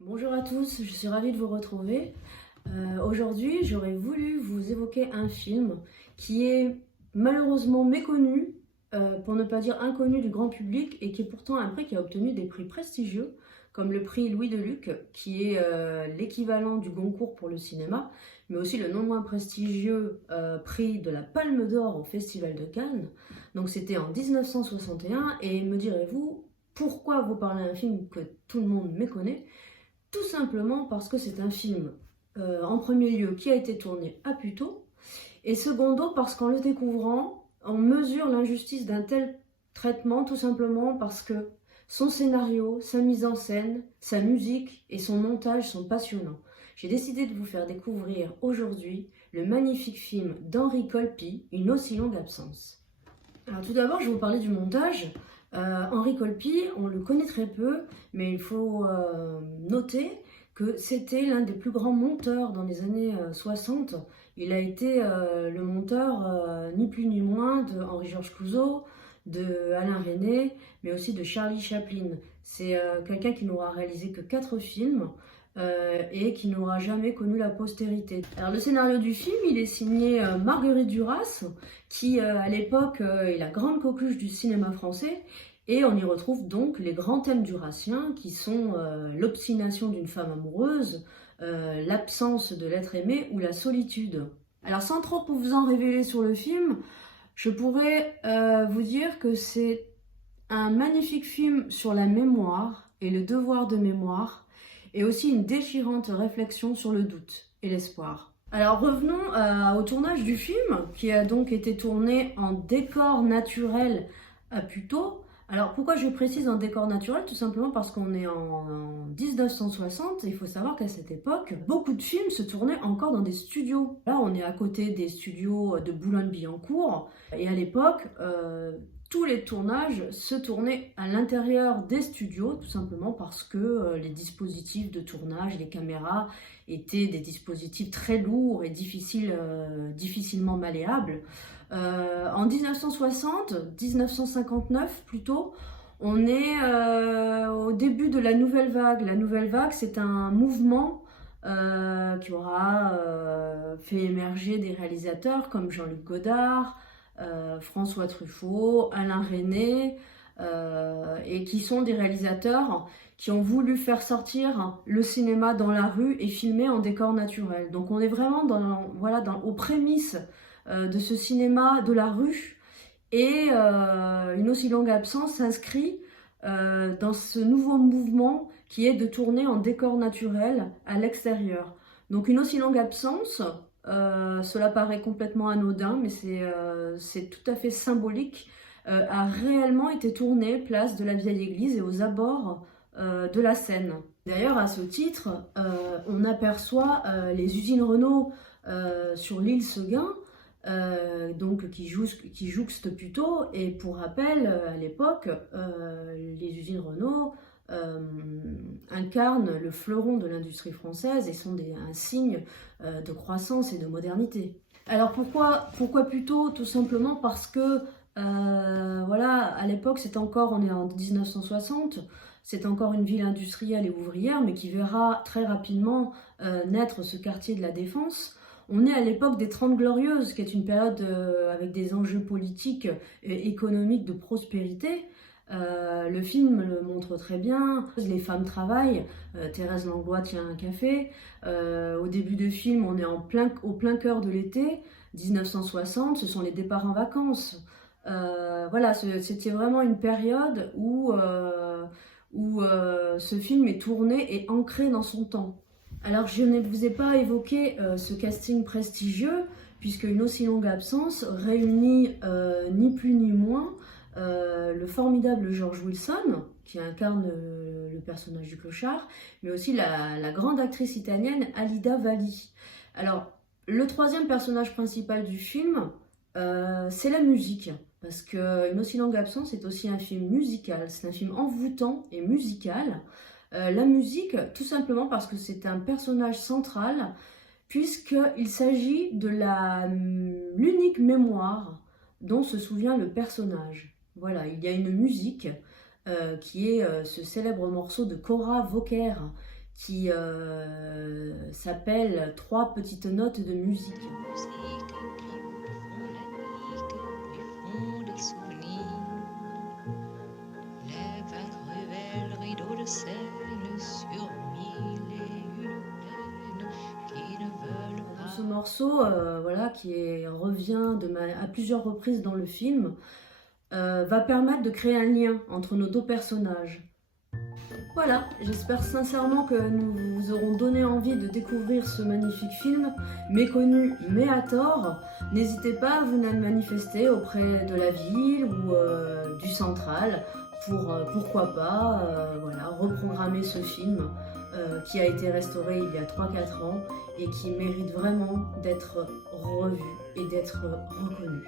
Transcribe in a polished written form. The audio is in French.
Bonjour à tous, je suis ravie de vous retrouver. Aujourd'hui, j'aurais voulu vous évoquer un film qui est malheureusement méconnu, pour ne pas dire inconnu du grand public, et qui est pourtant un prix qui a obtenu des prix prestigieux, comme le prix Louis Deluc, qui est l'équivalent du Goncourt pour le cinéma, mais aussi le non moins prestigieux prix de la Palme d'Or au Festival de Cannes. Donc c'était en 1961, et me direz-vous, pourquoi vous parlez d'un film que tout le monde méconnaît? Tout simplement parce que c'est un film, en premier lieu, qui a été tourné à Puteaux, et secondo parce qu'en le découvrant, on mesure l'injustice d'un tel traitement, tout simplement parce que son scénario, sa mise en scène, sa musique et son montage sont passionnants. J'ai décidé de vous faire découvrir aujourd'hui le magnifique film d'Henri Colpi, Une aussi longue absence. Alors tout d'abord, je vais vous parler du montage. Henri Colpi, on le connaît très peu, mais il faut noter que c'était l'un des plus grands monteurs dans les années 60. Il a été le monteur, ni plus ni moins, de Henri-Georges Clouzot, de Alain Resnais, mais aussi de Charlie Chaplin. C'est quelqu'un qui n'aura réalisé que 4 films, et qui n'aura jamais connu la postérité. Alors le scénario du film, il est signé Marguerite Duras, qui à l'époque est la grande coqueluche du cinéma français, et on y retrouve donc les grands thèmes durassiens qui sont l'obstination d'une femme amoureuse, l'absence de l'être aimé ou la solitude. Alors sans trop vous en révéler sur le film, je pourrais vous dire que c'est un magnifique film sur la mémoire et le devoir de mémoire, et aussi une déchirante réflexion sur le doute et l'espoir. Alors revenons au tournage du film, qui a donc été tourné en décor naturel à Puteaux. Alors pourquoi je précise en décor naturel? Tout simplement parce qu'on est en 1960, et il faut savoir qu'à cette époque, beaucoup de films se tournaient encore dans des studios. Là, on est à côté des studios de Boulogne-Billancourt, et à l'époque, tous les tournages se tournaient à l'intérieur des studios, tout simplement parce que les dispositifs de tournage, les caméras, étaient des dispositifs très lourds et difficilement malléables. En 1960, 1959 plutôt, on est au début de la Nouvelle Vague. La Nouvelle Vague, c'est un mouvement qui aura fait émerger des réalisateurs comme Jean-Luc Godard, François Truffaut, Alain Resnais, et qui sont des réalisateurs qui ont voulu faire sortir le cinéma dans la rue et filmer en décor naturel. Donc on est vraiment aux prémices de ce cinéma de la rue, et Une aussi longue absence s'inscrit dans ce nouveau mouvement qui est de tourner en décor naturel à l'extérieur. Donc Une aussi longue absence, cela paraît complètement anodin, mais c'est tout à fait symbolique, a réellement été tourné place de la Vieille Église et aux abords de la Seine. D'ailleurs, à ce titre, on aperçoit les usines Renault sur l'île Seguin, donc qui jouxte Puteaux. Et pour rappel, à l'époque, les usines Renault incarnent le fleuron de l'industrie française et sont un signe de croissance et de modernité. Alors pourquoi Puteaux? Tout simplement parce que voilà, à l'époque, on est en 1960, c'est encore une ville industrielle et ouvrière, mais qui verra très rapidement naître ce quartier de la Défense. On est à l'époque des Trente Glorieuses, qui est une période avec des enjeux politiques et économiques de prospérité. Le film le montre très bien. Les femmes travaillent, Thérèse Langlois tient un café. Au début du film, on est au plein cœur de l'été, 1960, ce sont les départs en vacances. Voilà, c'était vraiment une période où ce film est tourné et ancré dans son temps. Alors je ne vous ai pas évoqué ce casting prestigieux, puisque Une aussi longue absence réunit ni plus ni moins le formidable George Wilson, qui incarne le personnage du clochard, mais aussi la grande actrice italienne Alida Valli. Alors, le troisième personnage principal du film, c'est la musique, parce que Une aussi longue absence est aussi un film musical, c'est un film envoûtant et musical. La musique, tout simplement parce que c'est un personnage central, puisqu'il s'agit de l'unique mémoire dont se souvient le personnage. Voilà, il y a une musique qui est ce célèbre morceau de Cora Vauquer, qui s'appelle 3 petites notes de musique. Musique qui font la nuit, qui font des souvenirs. Lève un cruel rideau de Seine sur 1001 peines qui ne veulent pas. Ce morceau, voilà, revient à plusieurs reprises dans le film, va permettre de créer un lien entre nos 2 personnages. Voilà, j'espère sincèrement que nous vous aurons donné envie de découvrir ce magnifique film, méconnu mais à tort. N'hésitez pas à vous manifester auprès de la ville ou du central pour, pourquoi pas, voilà, reprogrammer ce film qui a été restauré il y a 3-4 ans et qui mérite vraiment d'être revu et d'être reconnu.